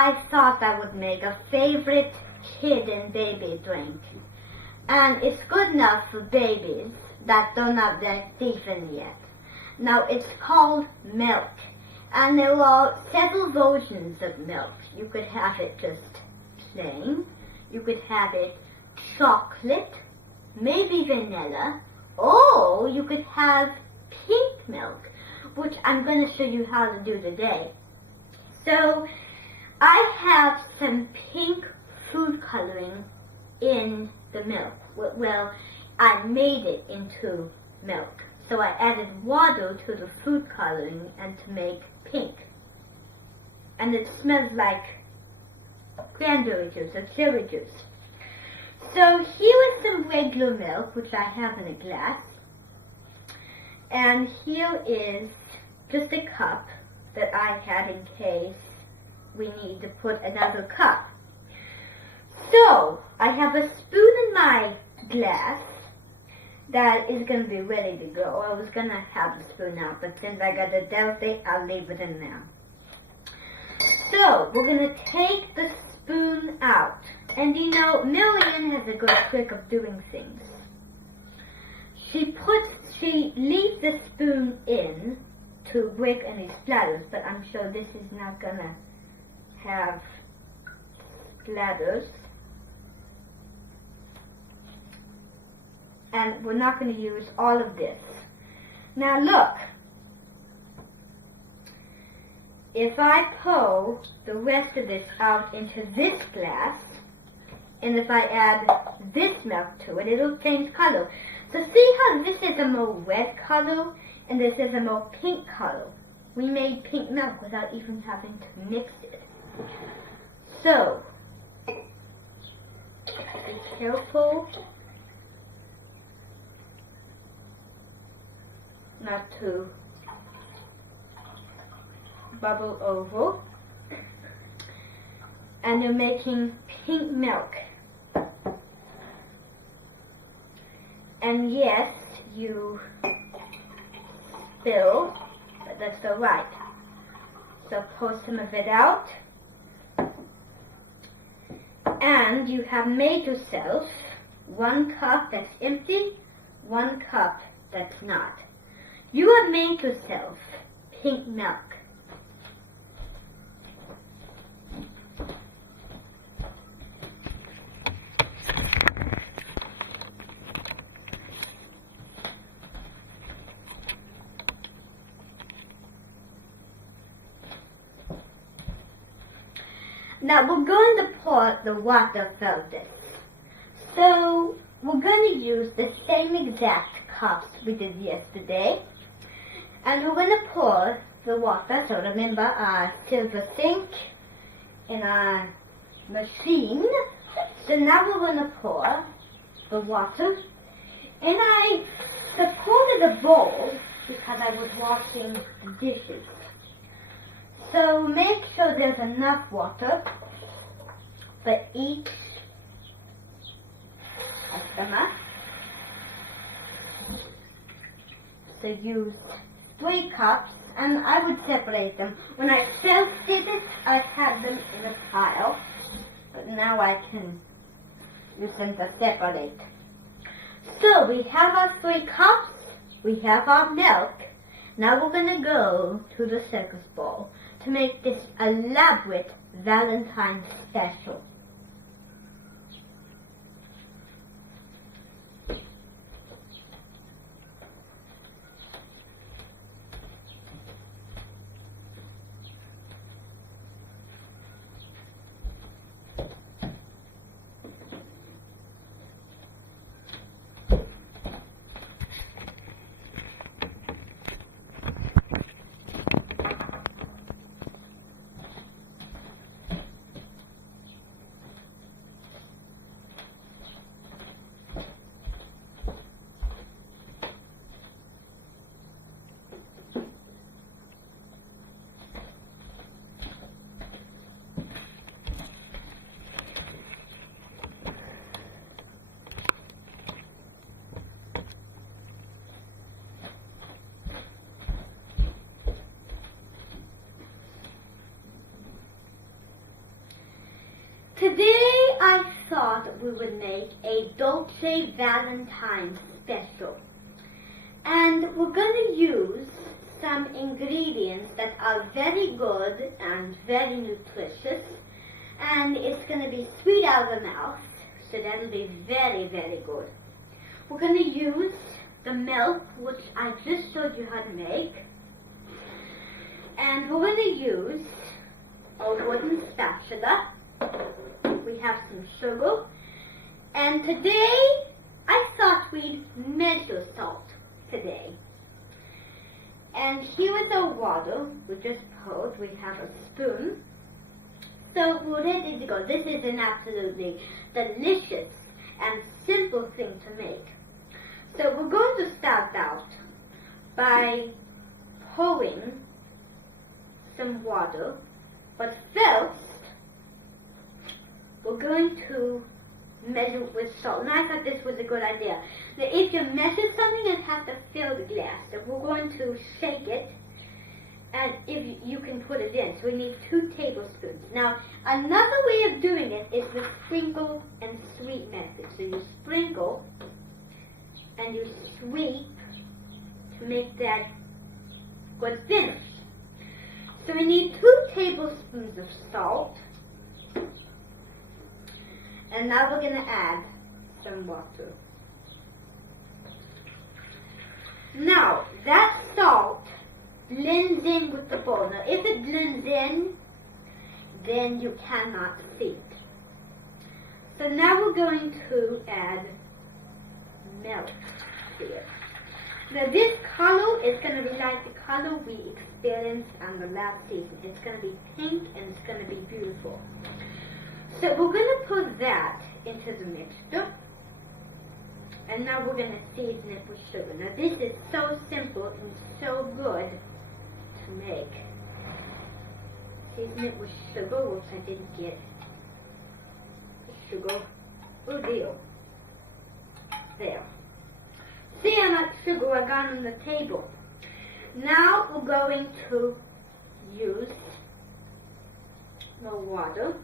I thought I would make a favorite kid and baby drink. And it's good enough for babies that don't have their teeth in yet. Now it's called milk. And there are several versions of milk. You could have it just plain. You could have it chocolate, maybe vanilla, or you could have pink milk, which I'm going to show you how to do today. So I have some pink food coloring in the milk. Well, I made it into milk. So I added water to the food coloring and to make pink. And it smells like cranberry juice or cherry juice. So here is some regular milk, which I have in a glass. And here is just a cup that I had in case we need to put another cup. So I have a spoon in my glass that is going to be ready to go. I was going to have the spoon out, but since I got the Delta, I'll leave it in there. So we're going to take the spoon out. And you know, Marian has a good trick of doing things. She leaves the spoon in to break any splatters, but I'm sure this is not going to have splatters. And we're not going to use all of this. Now look, if I pour the rest of this out into this glass, and if I add this milk to it, it'll change color. So see how this is a more red color, and this is a more pink color. We made pink milk without even having to mix it. So, be careful not to bubble over. And you're making pink milk. And yes, you spill, but that's alright. So pour some of it out. And you have made yourself 1 cup that's empty, 1 cup that's not. You have made yourself pink milk. Now we're going to pour the water for this. So we're going to use the same exact cups we did yesterday. And we're going to pour the water. So remember our silver sink in our machine. So now we're going to pour the water. And I supported a bowl because I was washing the dishes. So make sure there's enough water for each customer. So use 3 cups, and I would separate them. When I first did it, I had them in a pile, but now I can use them to separate. So we have our 3 cups, we have our milk. Now we're going to go to the circus ball to make this elaborate Valentine's special. Today I thought we would make a Dolce Valentine special. And we're going to use some ingredients that are very good and very nutritious. And it's going to be sweet out of the mouth, so that'll be very, very good. We're going to use the milk, which I just showed you how to make. And we're going to use a wooden spatula. We have some sugar. And today, I thought we'd measure salt today. And here is our water. We just poured. We have a spoon. So we're ready to go. This is an absolutely delicious and simple thing to make. So we're going to start out by pouring some water. But first, we're going to measure with salt. And I thought this was a good idea. Now, if you measure something, you have to fill the glass. So we're going to shake it, and if you can put it in. So we need 2 tablespoons. Now, another way of doing it is the sprinkle and sweep method. So you sprinkle and you sweep to make that good finish. So we need 2 tablespoons of salt. And now we're going to add some water. Now, that salt blends in with the bowl. Now, if it blends in, then you cannot see it. So now we're going to add milk here. Now, this color is going to be like the color we experienced on the last season. It's going to be pink and it's going to be beautiful. So we're going to put that into the mixture. And now we're going to season it with sugar. Now this is so simple and so good to make. Season it with sugar, which I didn't get the sugar. Oh dear. There. See how much sugar I got on the table. Now we're going to use more water.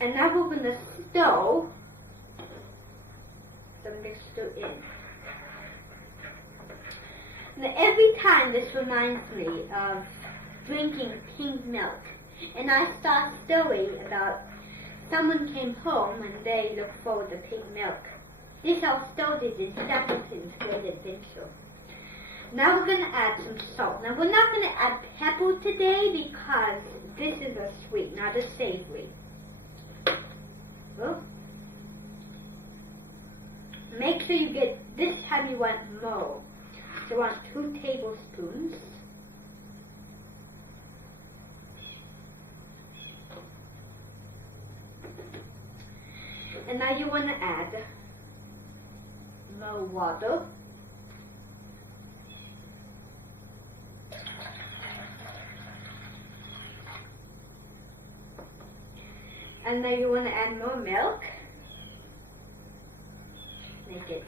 And now we're going to stir the mixture in. Now every time this reminds me of drinking pink milk. And I start stirring about someone came home and they looked forward to pink milk. This all started in Shackleton's Great Adventure. Now we're going to add some salt. Now we're not going to add pepper today because this is a sweet, not a savory. Well, make sure you get, this time you want more. So you want 2 tablespoons. And now you want to add more water. And now you want to add more milk. Make it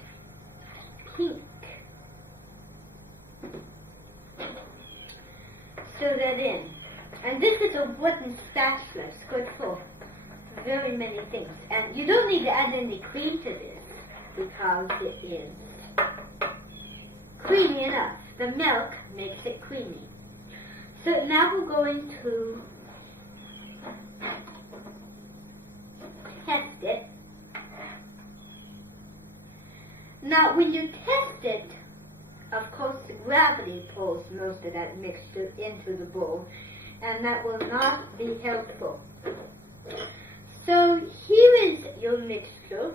pink. Stir that in. And this is a wooden spatula. It's good for very many things. And you don't need to add any cream to this because it is creamy enough. The milk makes it creamy. So now we're going to test it. Now when you test it, of course gravity pulls most of that mixture into the bowl, and that will not be helpful. So here is your mixture,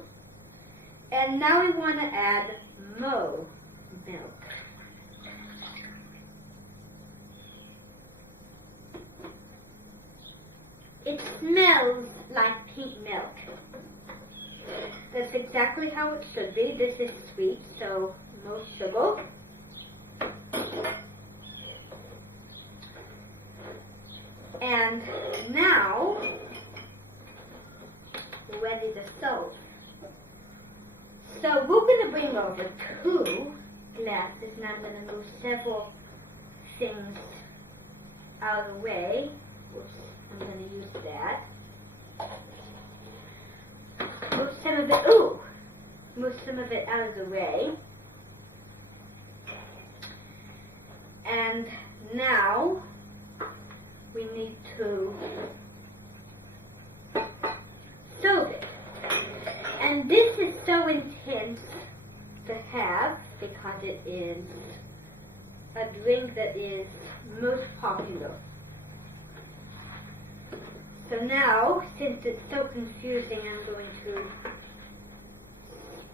and now we want to add more milk. It smells like pink milk. That's exactly how it should be. This is sweet, so no sugar. And now we're ready to serve. So we're going to bring over 2 glasses, and I'm going to move several things out of the way. Oops, I'm going to use that. Move some of it out of the way. And now we need to serve it. And this is so intense to have because it is a drink that is most popular. So now, since it's so confusing, I'm going to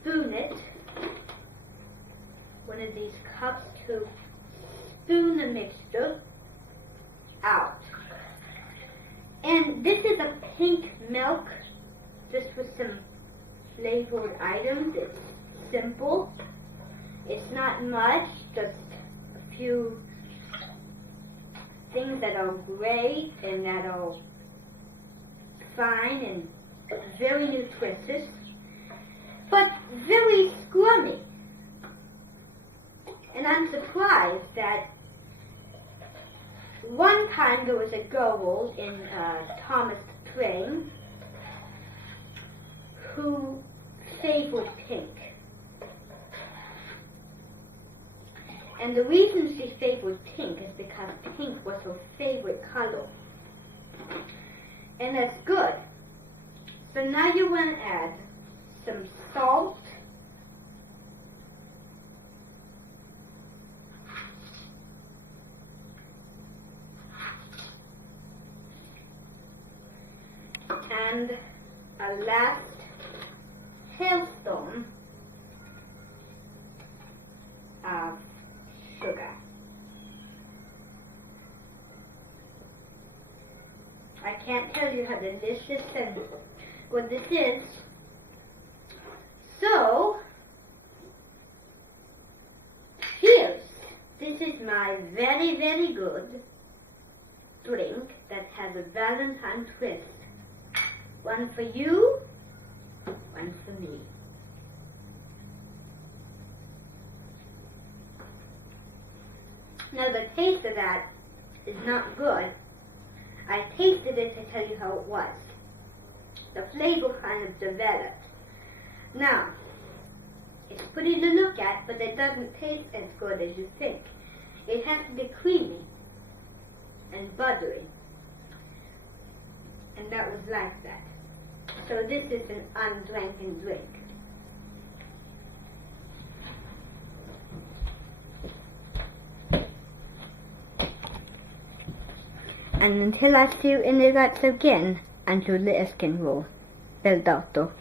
spoon it, one of these cups, to spoon the mixture out. And this is a pink milk, just with some flavored items. It's simple. It's not much, just a few things that are great and that are fine and very nutritious, but very scrummy. And I'm surprised that one time there was a girl in Thomas Train who favored pink. And the reason she favored pink is because pink was her favorite color. And that's good. So now you want to add some salt, and a last tablespoon of sugar. I can't tell you how delicious and good this is. So, this is my very, very good drink that has a Valentine twist. One for you, one for me. Now the taste of that is not good. I tasted it to tell you how it was. The flavor kind of developed. Now, it's pretty to look at, but it doesn't taste as good as you think. It has to be creamy and buttery. And that was like that. So this is an undrinking drink. And until I see you in the guts again, until the skin roll. Bel dato.